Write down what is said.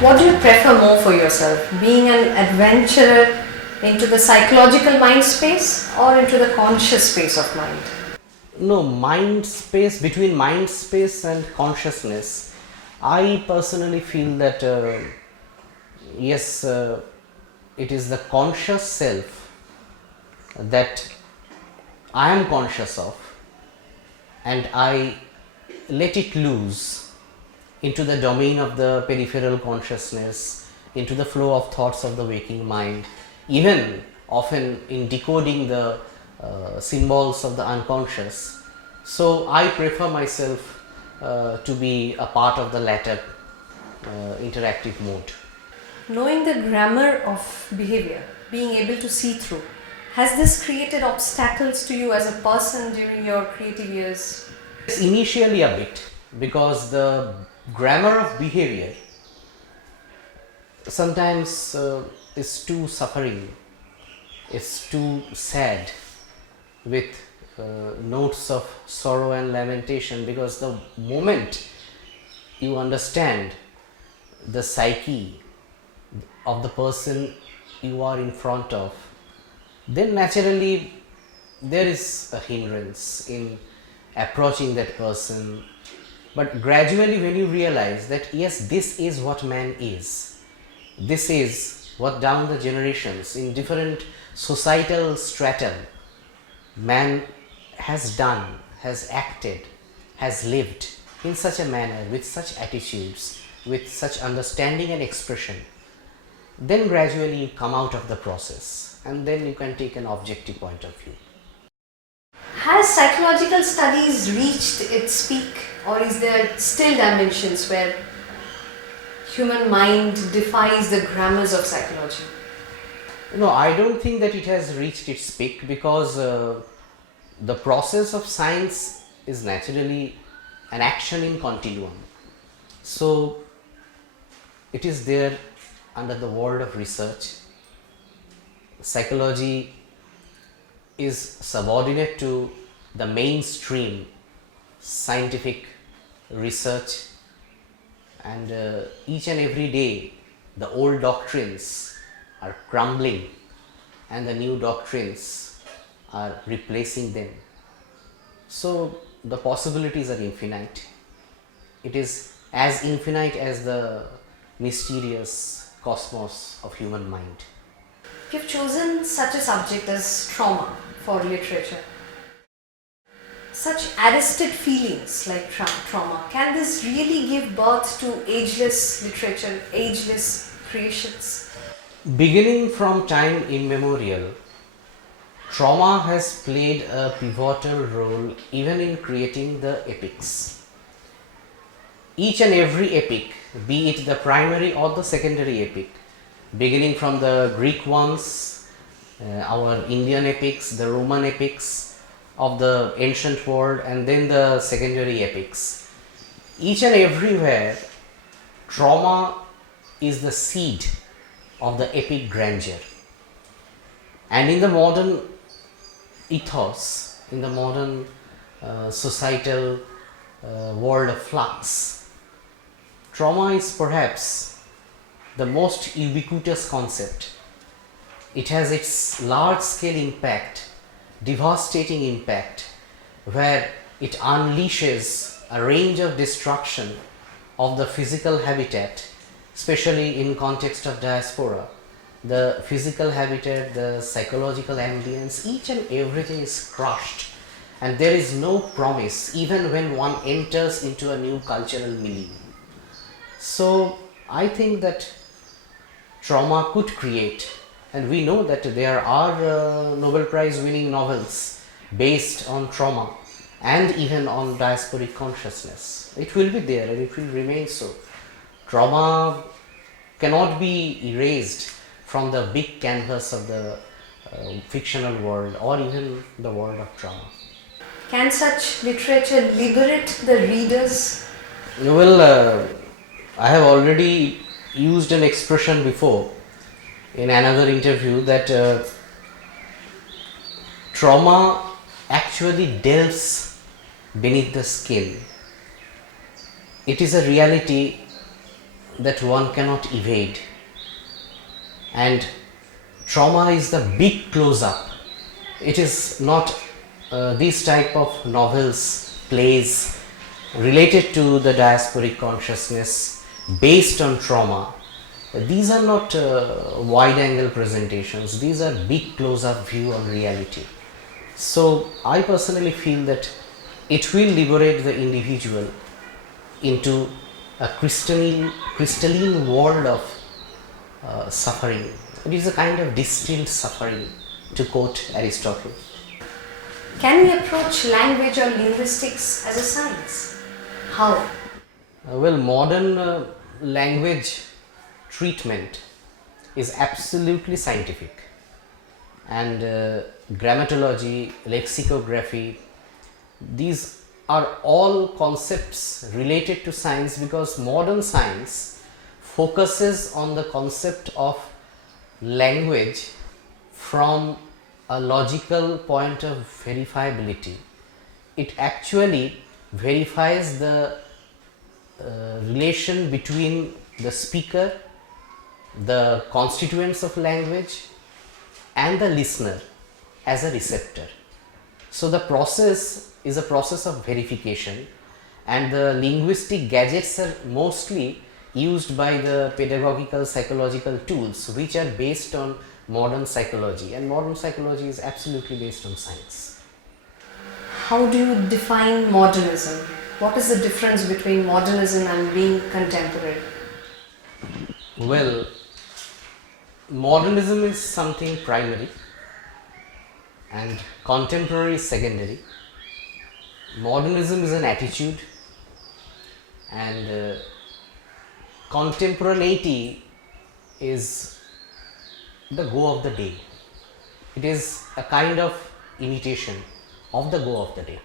What do you prefer more for yourself? Being an adventurer into the psychological mind space or into the conscious space of mind? No, mind space, between mind space and consciousness, I personally feel that yes, it is the conscious self that I am conscious of, and I let it loose into the domain of the peripheral consciousness, into the flow of thoughts of the waking mind, even often in decoding the symbols of the unconscious. So I prefer myself to be a part of the latter interactive mode. Knowing the grammar of behavior, being able to see through, has this created obstacles to you as a person during your creative years? Yes, initially a bit, because the grammar of behavior sometimes is too suffering, it's too sad, with notes of sorrow and lamentation, because the moment you understand the psyche of the person you are in front of, then naturally there is a hindrance in approaching that person. But gradually, when you realize that yes, this is what man is, this is what down the generations in different societal strata man has done, has acted, has lived in such a manner, with such attitudes, with such understanding and expression, then gradually you come out of the process and then you can take an objective point of view. Has psychological studies reached its peak, or is there still dimensions where human mind defies the grammars of psychology? No, I don't think that it has reached its peak, because the process of science is naturally an action in continuum. So it is there under the world of research. Psychology is subordinate to the mainstream scientific research, and each and every day the old doctrines are crumbling and the new doctrines are replacing them. So the possibilities are infinite. It is as infinite as the mysterious cosmos of human mind. You've chosen such a subject as trauma for literature. Such arrested feelings like trauma, can this really give birth to ageless literature, ageless creations? Beginning from time immemorial, trauma has played a pivotal role even in creating the epics. Each and every epic, be it the primary or the secondary epic, beginning from the Greek ones, our Indian epics, the Roman epics of the ancient world, and then the secondary epics, each and everywhere trauma is the seed of the epic grandeur. And in the modern ethos, in the modern societal world of flux, trauma is perhaps the most ubiquitous concept. It has its large scale impact, devastating impact, where it unleashes a range of destruction of the physical habitat, especially in context of diaspora. The physical habitat, the psychological ambience, each and everything is crushed, and there is no promise even when one enters into a new cultural milieu. So I think that trauma could create, and we know that there are Nobel Prize winning novels based on trauma and even on diasporic consciousness. It will be there and it will remain so. Trauma cannot be erased from the big canvas of the fictional world or even the world of trauma. Can such literature liberate the readers? Well, I have already used an expression before in another interview that trauma actually delves beneath the skin. It is a reality that one cannot evade, and trauma is the big close-up. It is not these type of novels, plays related to the diasporic consciousness based on trauma. These are not wide angle presentations, these are big close-up view on reality. So I personally feel that it will liberate the individual into a crystalline world of suffering. It is a kind of distilled suffering, to quote Aristotle. Can we approach language or linguistics as a science? How? Well, modern language treatment is absolutely scientific, and grammatology, lexicography, these are all concepts related to science, because modern science focuses on the concept of language from a logical point of verifiability. It actually verifies the relation between the speaker, the constituents of language, and the listener as a receptor. So the process is a process of verification, and the linguistic gadgets are mostly used by the pedagogical psychological tools which are based on modern psychology, and modern psychology is absolutely based on science. How do you define modernism? What is the difference between modernism and being contemporary? Well, modernism is something primary and contemporary is secondary. Modernism is an attitude, and contemporaneity is the go of the day. It is a kind of imitation of the go of the day.